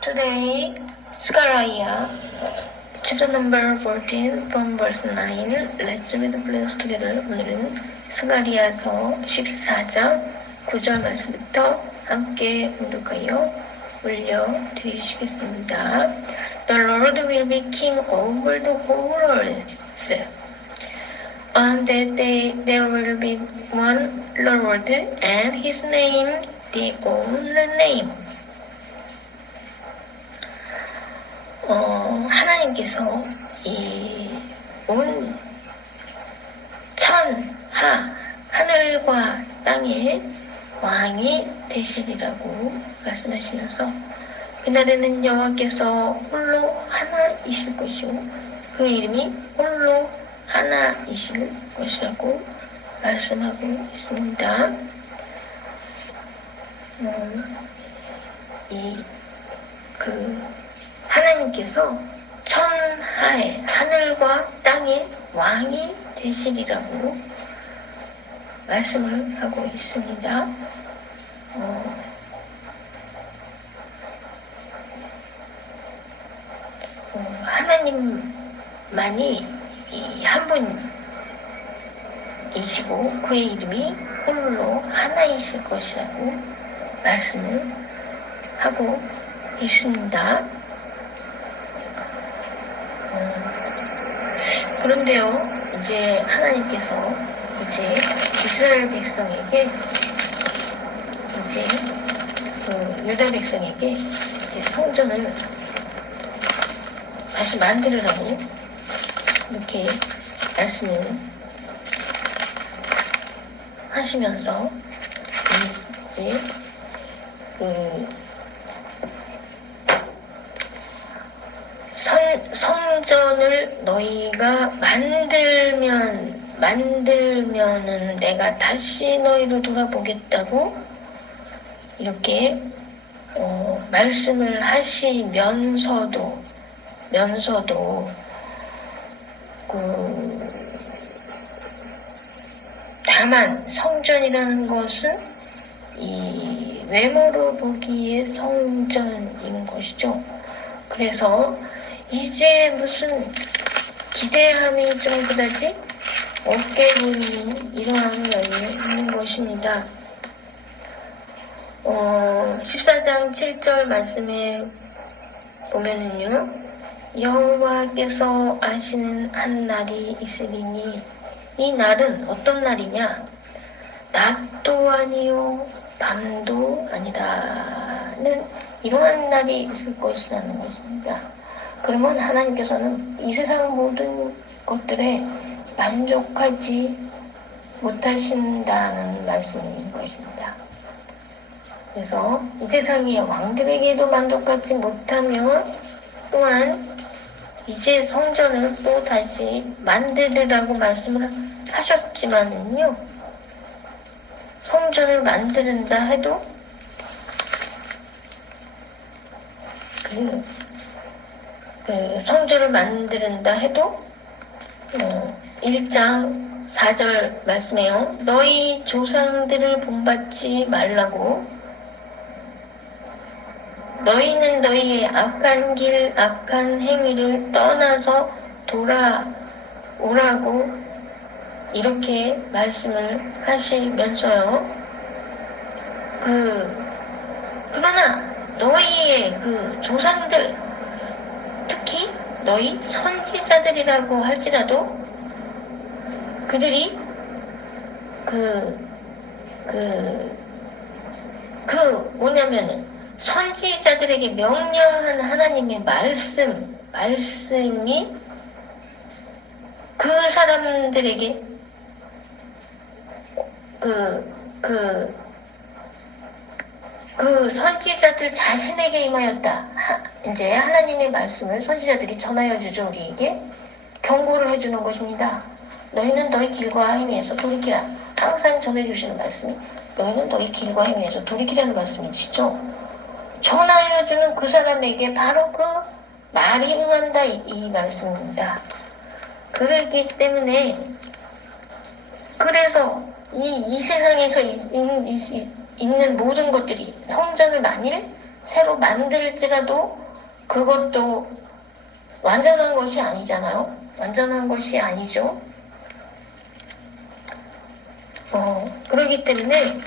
Today, Zechariah, chapter number 14, from verse 9. Let's read the please together. 오늘은 스가리아서 14장 9절 말씀부터 함께 공독하여 올려드리시겠습니다. The Lord will be king over the whole earth. On that day there will be one Lord, and his name the only name. 하나님께서 이 온 천하 하늘과 땅의 왕이 되시리라고 말씀하시면서 그날에는 여호와께서 홀로 하나이실 것이요 그 이름이 홀로 하나이실 것이라고 말씀하고 있습니다. 하나님께서 천하의 하늘과 땅의 왕이 되시리라고 말씀을 하고 있습니다. 하나님만이 한 분이시고 그의 이름이 홀로 하나이실 것이라고 말씀을 하고 있습니다. 그런데요, 이제 하나님께서 이제 이스라엘 백성에게 이제 유다 백성에게 이제 성전을 다시 만들으라고 이렇게 말씀을 하시면서 이제 성전을 너희가 만들면은 내가 다시 너희를 돌아보겠다고 이렇게 말씀을 하시면서도 다만 성전이라는 것은 이 외모로 보기에 성전인 것이죠. 그래서 이제 무슨 기대함이 좀 그다지 없게 보이는 이러함이 있는 것입니다. 14장 7절 말씀에 보면은요, 여호와께서 아시는 한 날이 있으리니 이 날은 어떤 날이냐? 낮도 아니요 밤도 아니라는 이러한 날이 있을 것이라는 것입니다. 그러면 하나님께서는 이 세상 모든 것들에 만족하지 못하신다는 말씀인 것입니다. 그래서 이 세상의 왕들에게도 만족하지 못하면 또한 이제 성전을 또 다시 만들으라고 말씀을 하셨지만은요, 성전을 만드는다 해도 성전을 만드는다 해도 1장 4절 말씀에요. 너희 조상들을 본받지 말라고 너희는 너희의 악한 길, 악한 행위를 떠나서 돌아오라고 이렇게 말씀을 하시면서요. 그러나 너희의 조상들, 특히 너희 선지자들이라고 할지라도 그들이 뭐냐면은 선지자들에게 명령한 하나님의 말씀이 그 사람들에게 선지자들 자신에게 임하였다. 이제 하나님의 말씀을 선지자들이 전하여 주죠. 우리에게 경고를 해주는 것입니다. 너희는 너희 길과 행위에서 돌이키라. 항상 전해주시는 말씀이 너희는 너희 길과 행위에서 돌이키라는 말씀이시죠. 전하여 주는 그 사람에게 바로 그 말이 응한다 이 말씀입니다. 그렇기 때문에 그래서 이 세상에서 있는 모든 것들이 성전을 만일 새로 만들지라도 그것도 완전한 것이 아니잖아요. 완전한 것이 아니죠. 그렇기 때문에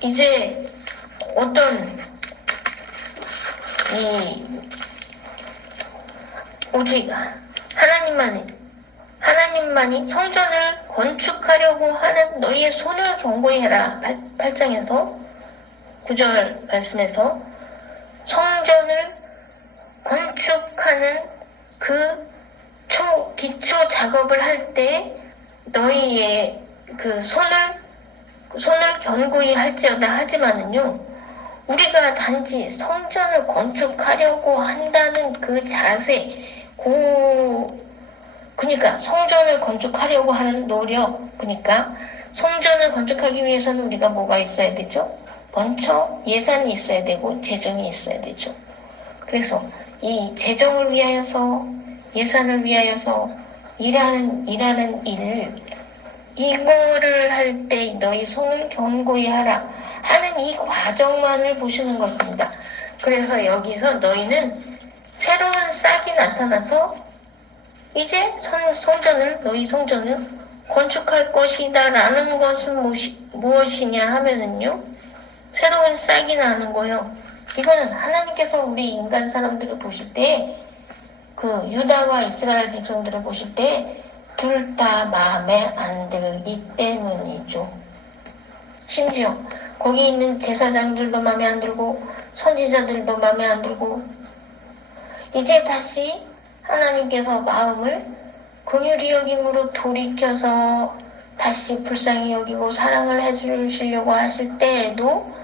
이제 어떤 오직 하나님만이 성전을 건축하려고 하는 너희의 손을 견고히 해라. 8장에서 9절 말씀에서 성전을 건축하는 그 기초 작업을 할 때 너희의 그 손을 견고히 할지어다 하지만은요, 우리가 단지 성전을 건축하려고 한다는 그 자세, 그러니까 성전을 건축하려고 하는 노력, 그러니까 성전을 건축하기 위해서는 우리가 뭐가 있어야 되죠? 먼저 예산이 있어야 되고 재정이 있어야 되죠. 그래서 이 재정을 위하여서, 예산을 위하여서 일하는 이거를 할 때 너희 손을 견고히 하라 하는 이 과정만을 보시는 것입니다. 그래서 여기서 너희는 새로운 싹이 나타나서 이제 너희 성전을 건축할 것이다 라는 것은 무엇이냐 하면은요, 새로운 싹이 나는 거예요. 이거는 하나님께서 우리 인간 사람들을 보실 때, 그 유다와 이스라엘 백성들을 보실 때 둘 다 마음에 안 들기 때문이죠. 심지어 거기 있는 제사장들도 마음에 안 들고 선지자들도 마음에 안 들고, 이제 다시 하나님께서 마음을 긍휼히 여김으로 돌이켜서 다시 불쌍히 여기고 사랑을 해주시려고 하실 때에도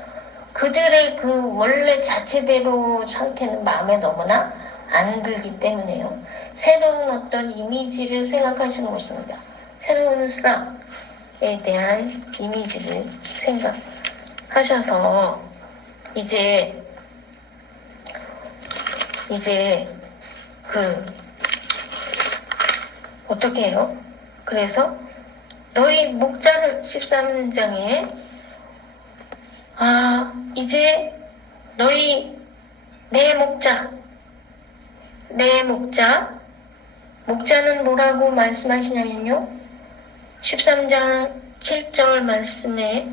그들의 그 원래 자체대로 상태는 마음에 너무나 안 들기 때문에요. 새로운 어떤 이미지를 생각하시는 것입니다. 새로운 싹에 대한 이미지를 생각하셔서 이제 어떻게 해요? 그래서 너희 목자를 13장에 이제 너희 목자는 뭐라고 말씀하시냐면요, 13장 7절 말씀에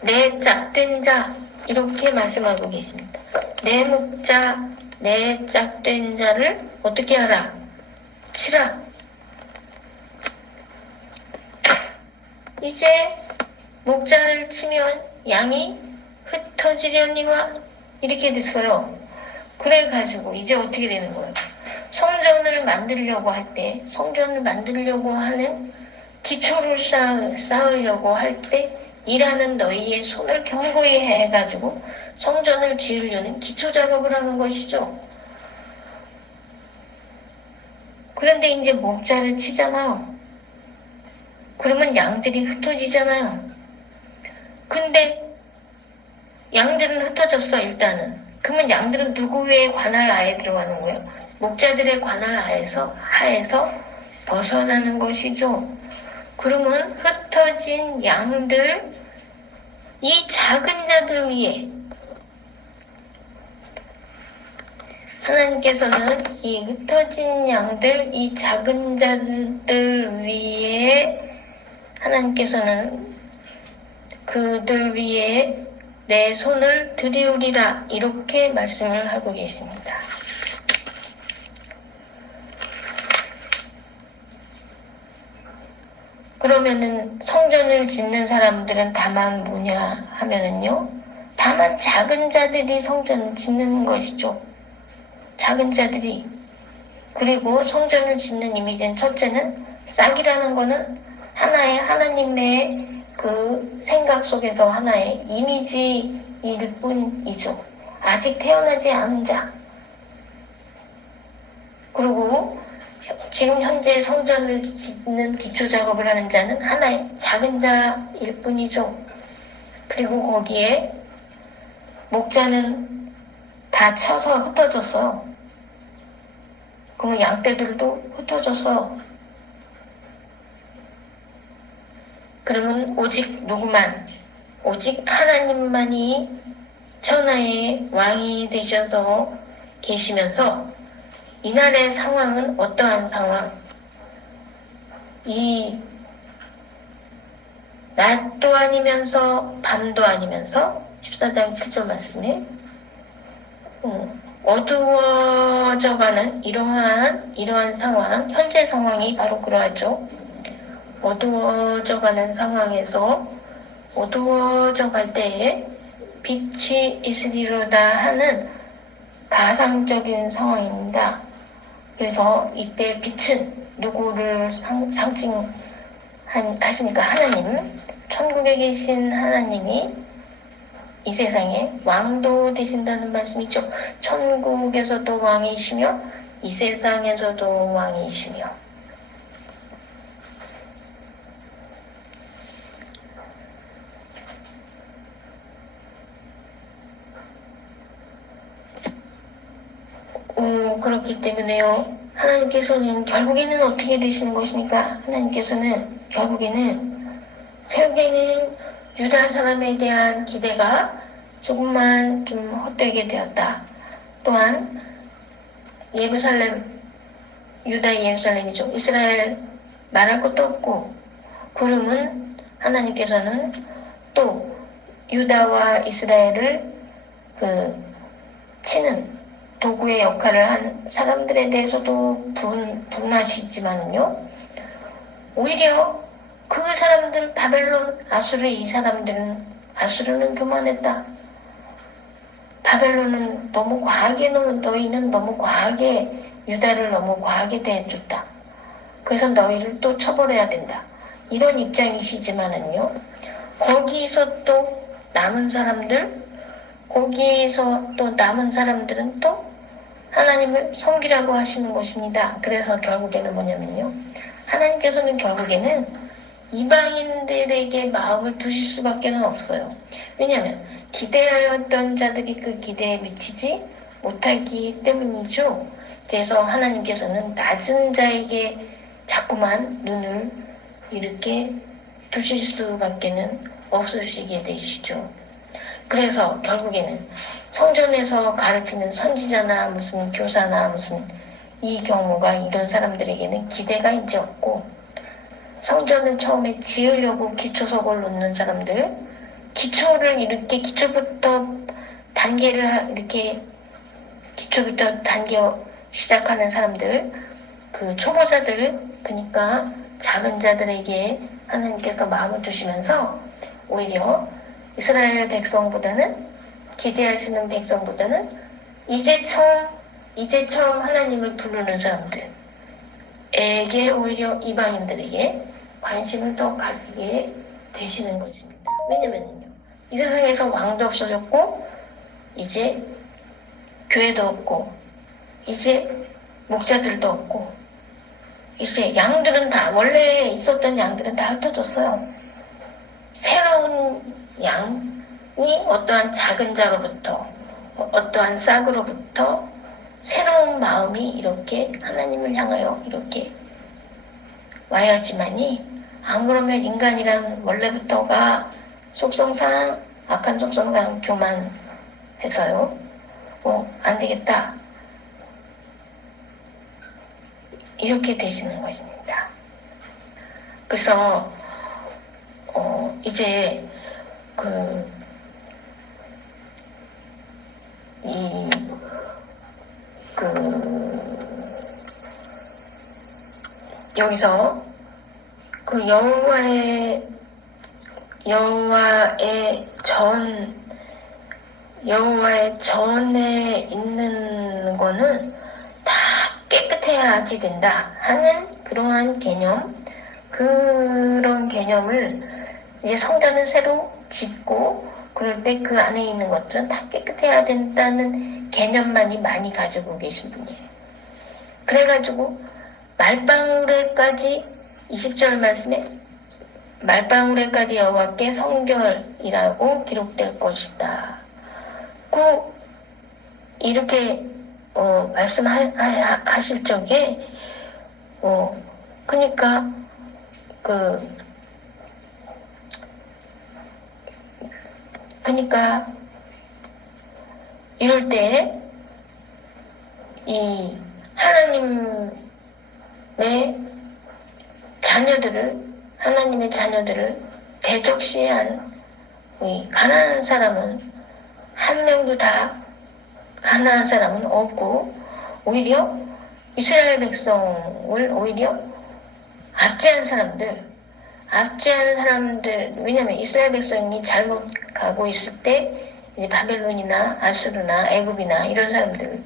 내 짝된 자 이렇게 말씀하고 계십니다. 내 목자, 내 짝된 자를 어떻게 하라? 치라. 이제 목자를 치면 양이 흩어지려니와 이렇게 됐어요. 그래가지고 이제 어떻게 되는 거예요? 성전을 만들려고 하는 기초를 쌓으려고 할 때 일하는 너희의 손을 견고히 해가지고 성전을 지으려는 기초 작업을 하는 것이죠. 그런데 이제 목자를 치잖아요. 그러면 양들이 흩어지잖아요. 근데 양들은 흩어졌어, 일단은. 그러면 양들은 누구의 관할 하에 들어가는 거예요? 목자들의 관할 하에서 벗어나는 것이죠. 그러면 흩어진 양들, 이 작은 자들 위에 하나님께서는 이 흩어진 양들, 이 작은 자들 위에 하나님께서는 그들 위에 내 손을 들이우리라 이렇게 말씀을 하고 계십니다. 그러면은 성전을 짓는 사람들은 다만 뭐냐 하면은요, 다만 작은 자들이 성전을 짓는 것이죠. 작은 자들이. 그리고 성전을 짓는 이미지는 첫째는 싹이라는 거는 하나님의 그 생각 속에서 하나의 이미지일 뿐이죠. 아직 태어나지 않은 자. 그리고 지금 현재 성전을 짓는 기초 작업을 하는 자는 하나의 작은 자일 뿐이죠. 그리고 거기에 목자는 다 쳐서 흩어졌어요. 그러면 양떼들도 흩어졌어요. 그러면 오직 하나님만이 천하의 왕이 되셔서 계시면서 이날의 상황은 어떠한 상황? 이 낮도 아니면서 밤도 아니면서 14장 7절 말씀에 어두워져가는 이러한 상황, 현재 상황이 바로 그러하죠. 어두워져가는 상황에서 어두워져갈 때에 빛이 있으리로다 하는 가상적인 상황입니다. 그래서 이때 빛은 누구를 상징하십니까? 하나님, 천국에 계신 하나님이 이 세상에 왕도 되신다는 말씀이죠. 천국에서도 왕이시며 이 세상에서도 왕이시며. 그렇기 때문에요. 하나님께서는 결국에는 어떻게 되시는 것입니까? 하나님께서는 결국에는 유다 사람에 대한 기대가 조금만 좀 헛되게 되었다. 또한 예루살렘, 유다 예루살렘이죠. 이스라엘 말할 것도 없고 그러면 하나님께서는 또 유다와 이스라엘을 치는 도구의 역할을 한 사람들에 대해서도 분하시지만은요. 오히려 그 사람들 바벨론, 아수르 이 사람들은 아수르는 교만했다. 바벨론은 너희는 너무 과하게 유다를 너무 과하게 대해줬다. 그래서 너희를 또 처벌해야 된다. 이런 입장이시지만은요. 거기서 또 남은 사람들은 또 하나님을 섬기라고 하시는 것입니다. 그래서 결국에는 뭐냐면요. 하나님께서는 결국에는 이방인들에게 마음을 두실 수밖에 없어요. 왜냐하면 기대하였던 자들이 그 기대에 미치지 못하기 때문이죠. 그래서 하나님께서는 낮은 자에게 자꾸만 눈을 이렇게 두실 수밖에 없으시게 되시죠. 그래서 결국에는 성전에서 가르치는 선지자나 무슨 교사나 무슨 이 경우가 이런 사람들에게는 기대가 이제 없고 성전을 처음에 지으려고 기초석을 놓는 사람들 기초부터 단계 시작하는 사람들 그 초보자들 그러니까 작은 자들에게 하나님께서 마음을 주시면서 오히려 이스라엘 백성보다는 기대하시는 백성보다는 이제 처음 하나님을 부르는 사람들에게 오히려 이방인들에게 관심을 더 가지게 되시는 것입니다. 왜냐면요. 이 세상에서 왕도 없어졌고 이제 교회도 없고 이제 목자들도 없고 이제 양들은 다 원래 있었던 양들은 다 흩어졌어요. 새로운 양이 어떠한 작은 자로부터 어떠한 싹으로부터 새로운 마음이 이렇게 하나님을 향하여 이렇게 와야지만이 안 그러면 인간이란 원래부터가 속성상 악한 속성상 교만해서요. 안 되겠다. 이렇게 되시는 것입니다. 그래서 이제 여기서 그 여호와의 전에 있는 거는 다 깨끗해야지 된다 하는 그러한 그런 개념을 이제 성전을 새로 짓고 그럴 때 그 안에 있는 것들은 다 깨끗해야 된다는 개념만이 많이 가지고 계신 분이에요. 그래가지고 말방울에까지 20절 말씀에 말방울에까지 여호와께 성결이라고 기록될 것이다. 이렇게 말씀하실 적에 그러니까 이럴 때 이 하나님의 하나님의 자녀들을 대적시한 이 가난한 사람은 한 명도 다 가난한 사람은 없고, 오히려 이스라엘 백성을 오히려 압제한 사람들, 왜냐면 이스라엘 백성이 잘못 가고 있을 때 이제 바벨론이나 아수르나 애굽이나 이런 사람들,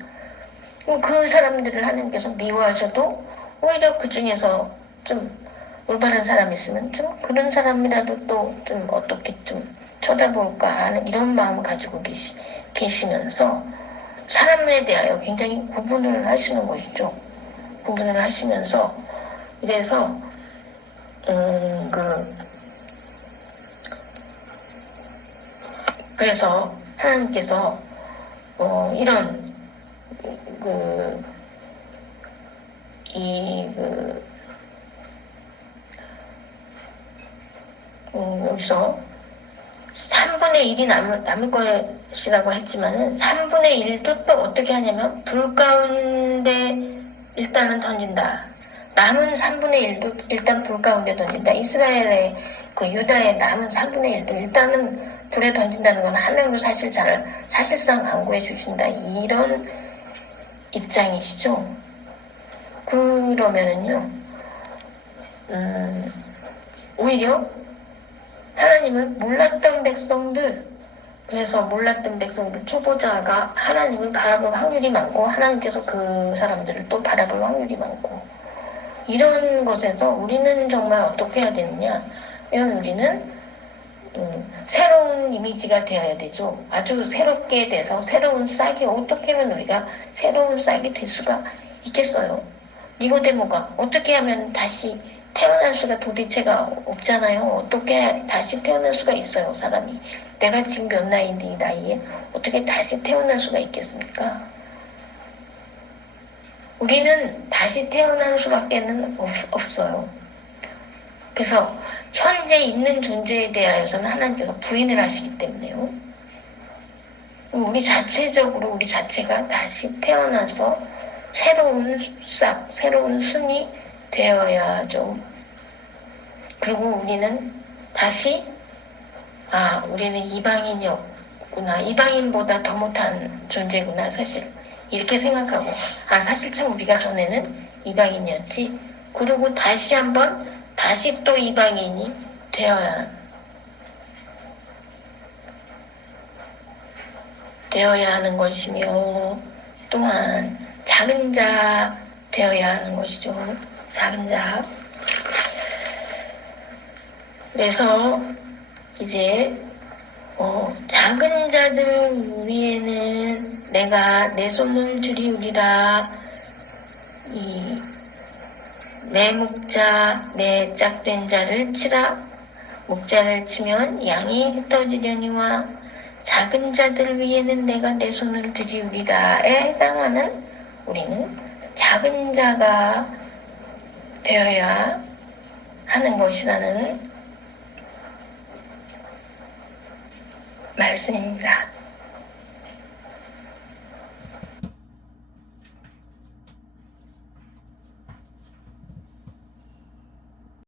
그 사람들을 하나님께서 미워하셔도 오히려 그 중에서 좀 올바른 사람이 있으면 좀 그런 사람이라도 또 좀 어떻게 좀 쳐다볼까 하는 이런 마음을 가지고 계시면서 사람에 대하여 굉장히 구분을 하시는 것이죠. 구분을 하시면서 이래서 그래서 하나님께서 이런 여기서 3분의 1이 남을 것이라고 했지만은 3분의 1도 또 어떻게 하냐면 불 가운데 일단은 던진다. 남은 3분의 1도 일단 불 가운데 던진다. 이스라엘의 유다의 남은 3분의 1도 일단은 불에 던진다는 건 한 명도 사실상 안 구해주신다. 이런 입장이시죠. 그러면은요, 오히려 하나님을 몰랐던 백성들, 그래서 몰랐던 백성들, 초보자가 하나님을 바라볼 확률이 많고, 하나님께서 그 사람들을 또 바라볼 확률이 많고, 이런 것에서 우리는 정말 어떻게 해야 되느냐? 우리는 새로운 이미지가 되어야 되죠. 아주 새롭게 돼서 새로운 싹이, 어떻게 하면 우리가 새로운 싹이 될 수가 있겠어요? 니고데모가 어떻게 하면 다시 태어날 수가 도대체가 없잖아요. 어떻게 다시 태어날 수가 있어요, 사람이. 내가 지금 몇 나이인데 이 나이에 어떻게 다시 태어날 수가 있겠습니까? 우리는 다시 태어날 수밖에는 없어요. 그래서 현재 있는 존재에 대하여서는 하나님께서 부인을 하시기 때문에요. 우리 자체가 다시 태어나서 새로운 새로운 순이 되어야죠. 그리고 우리는 다시 우리는 이방인이었구나, 이방인보다 더 못한 존재구나, 사실 이렇게 생각하고, 사실 참 우리가 전에는 이방인이었지, 그리고 다시 또 이방인이 되어야 하는 것이며, 또한 작은 자 되어야 하는 것이죠. 작은 자. 그래서 이제 작은 자들 위에는 내가 내 손을 들이우리라. 내 목자, 내 짝된 자를 치라. 목자를 치면 양이 흩어지려니와 작은 자들 위에는 내가 내 손을 들이우리라에 해당하는, 우리는 작은 자가 되어야 하는 것이라는 말씀입니다.